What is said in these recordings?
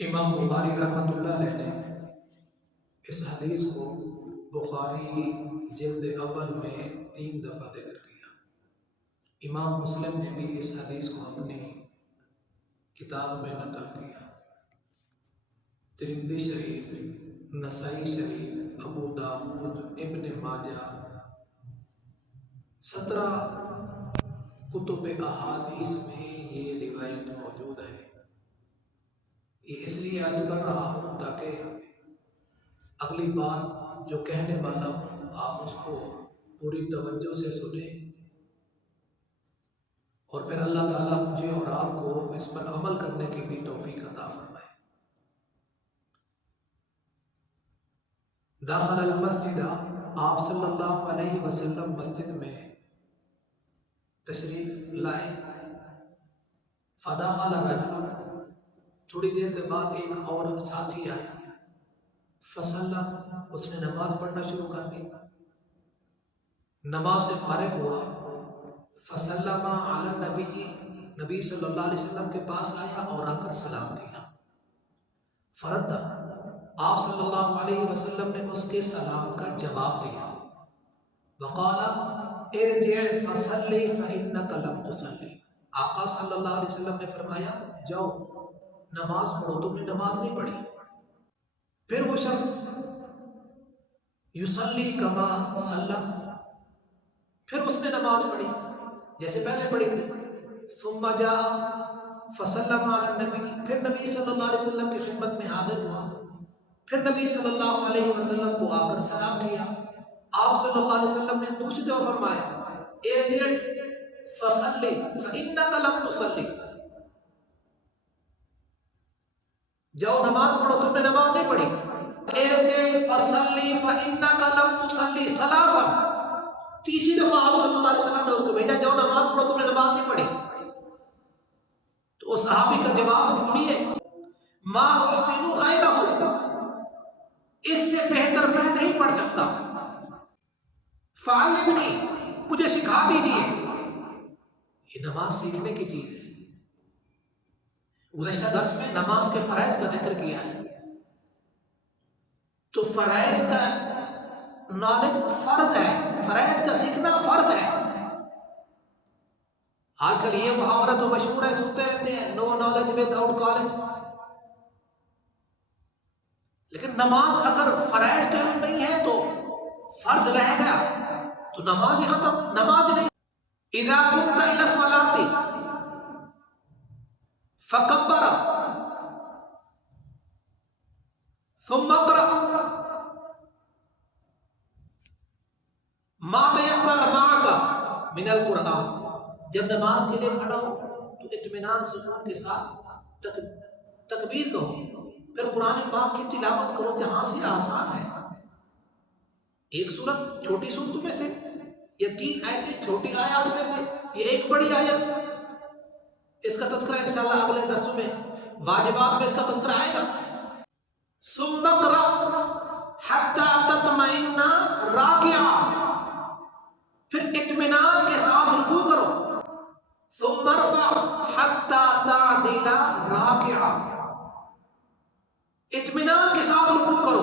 امام بخاری رحمۃ اللہ علیہ نے اس حدیث کو بخاری جلد اول میں 3 دفعہ ذکر کیا۔ امام مسلم نے بھی اس حدیث کو اپنی کتاب میں نقل کیا۔ ترمذی شریف، نسائی شریف، ابو داؤد، ابن ماجہ، 17 کتب احادیث میں یہ روایت موجود ہے۔ یہ اس لیے عرض کر رہا ہوں تاکہ اگلی بات جو کہنے والا ہوں آپ اس کو پوری توجہ سے سنیں اور پھر اللہ تعالیٰ مجھے اور آپ کو اس پر عمل کرنے کی بھی توفیق عطا فرمائے۔ داخل المسجد، آپ صلی اللہ علیہ وسلم مسجد میں تشریف لائے۔ فدخل رجل، تھوڑی دیر کے بعد ایک اور ساتھی آیا۔ فصلی، اس نے نماز پڑھنا شروع کر دی۔ نماز سے فارغ ہوا۔ فسلم علی النبی، نبی صلی اللہ علیہ وسلم کے پاس آیا اور آ کر سلام کیا۔ فرد، آپ صلی اللہ علیہ وسلم نے اس کے سلام کا جواب دیا۔ وقال ارجع فصلی فإنک لم تصلی، آقا صلی اللہ علیہ وسلم نے فرمایا جاؤ نماز پڑھو، تم نے نماز نہیں پڑھی۔ پھر وہ شخص یصلی کما سلم، پھر اس نے نماز پڑھی جیسے پہلے پڑھی تھی۔ ثم جاء فسلم علی النبی، پھر نبی صلی اللہ علیہ وسلم کی خدمت میں حاضر ہوا، پھر نبی صلی اللہ علیہ وسلم کو آ کر سلام کیا۔ آپ صلی اللہ علیہ وسلم نے دوسری دفعہ فرمایا ارجع فصلی فإنک لم تصلی، جاؤ نماز پڑھو، تم نے نماز نہیں پڑھی۔ ارجع فصلی فإنک لم تصلی ثلاثا، تیسری دفعہ آپ صلی اللہ علیہ وسلم نے اس کو بھیجا جاؤ نماز پڑھو، تم نے نماز نہیں پڑھی۔ تو اس صحابی کا جواب سنیے، ما احسن غیرہ، اس سے بہتر میں نہیں پڑھ سکتا، فعلمنی، مجھے سکھا دیجئے۔ یہ نماز سیکھنے کی چیز ہے۔ گزشتہ درس میں نماز کے فرائض کا ذکر کیا ہے، تو فرائض کا نالج فرض ہے، فرائض کا سیکھنا فرض ہے۔ آج کل یہ محاورہ تو مشہور ہے، سنتے رہتے ہیں نو نالج ود آؤٹ کالج، لیکن نماز اگر فرائض کا علم نہیں ہے تو فرض رہ گیا تو نماز ہی ختم، نماز ہی نہیں۔ اذا قمت الى الصلاة فکبر ثم اقرأ ما تيسر معك من القرآن، جب نماز کے لیے کھڑا ہو تو اطمینان سکون کے ساتھ تکبیر کہو، پھر قرآن پاک کی تلاوت کرو جہاں سے آسان ہے۔ ایک سورت چھوٹی صورتوں میں سے یا 3 آیتیں چھوٹی آیات میں سے، یہ ایک بڑی آیت، اس کا تذکرہ انشاءاللہ اگلے درسوں میں واجبات میں اس کا تذکرہ آئے گا۔ ثم اقرأ حتى تطمئن راکعا، پھر اطمینان کے ساتھ رکوع کرو۔ ثم ارفع حتى تعدل راکعا، اطمینان کے ساتھ رکوع کرو،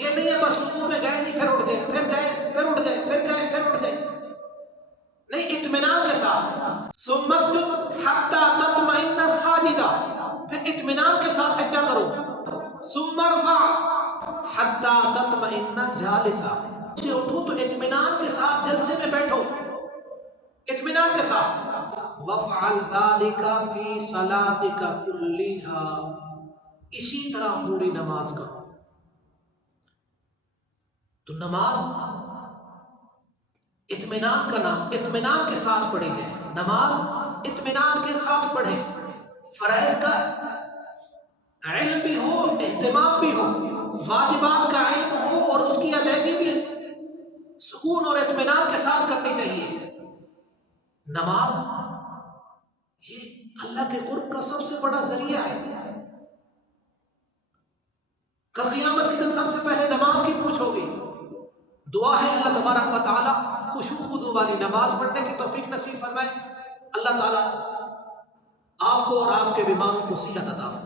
یہ نہیں ہے بس رکوع میں گئے نہیں پھر اٹھ گئے، پھر گئے پھر اٹھ گئے، پھر گئے پھر اٹھ گئے، نہیں، اطمینان کے ساتھ۔ ثم اسجد حتى تطمئن ساجدا، پھر اطمینان کے ساتھ سجدہ کرو۔ ثم ارفع حتى تطمئن جالسا، سے اٹھو تو اطمینان کے ساتھ جلسے میں بیٹھو، اطمینان کے ساتھ۔ وافعل ذلك في صلاتك كلها، اسی طرح پوری نماز کرو۔ تو نماز اطمینان کا نام، اطمینان کے ساتھ پڑھی جائے، نماز اطمینان کے ساتھ پڑھیں، فرائض کا علم بھی ہو، اہتمام بھی ہو، واجبات کا علم ہو اور اس کی ادائیگی بھی سکون اور اطمینان کے ساتھ کرنی چاہیے۔ نماز یہ اللہ کے قرب کا سب سے بڑا ذریعہ ہے۔ کل قیامت کے دن سب سے پہلے نماز کی پوچھ ہوگی۔ دعا ہے اللہ تبارک و تعالی خشوع خضوع والی نماز پڑھنے کی توفیق نصیب فرمائے۔ اللہ تعالی آپ کو اور آپ کے بیماروں کو صحت عطا فرمائے۔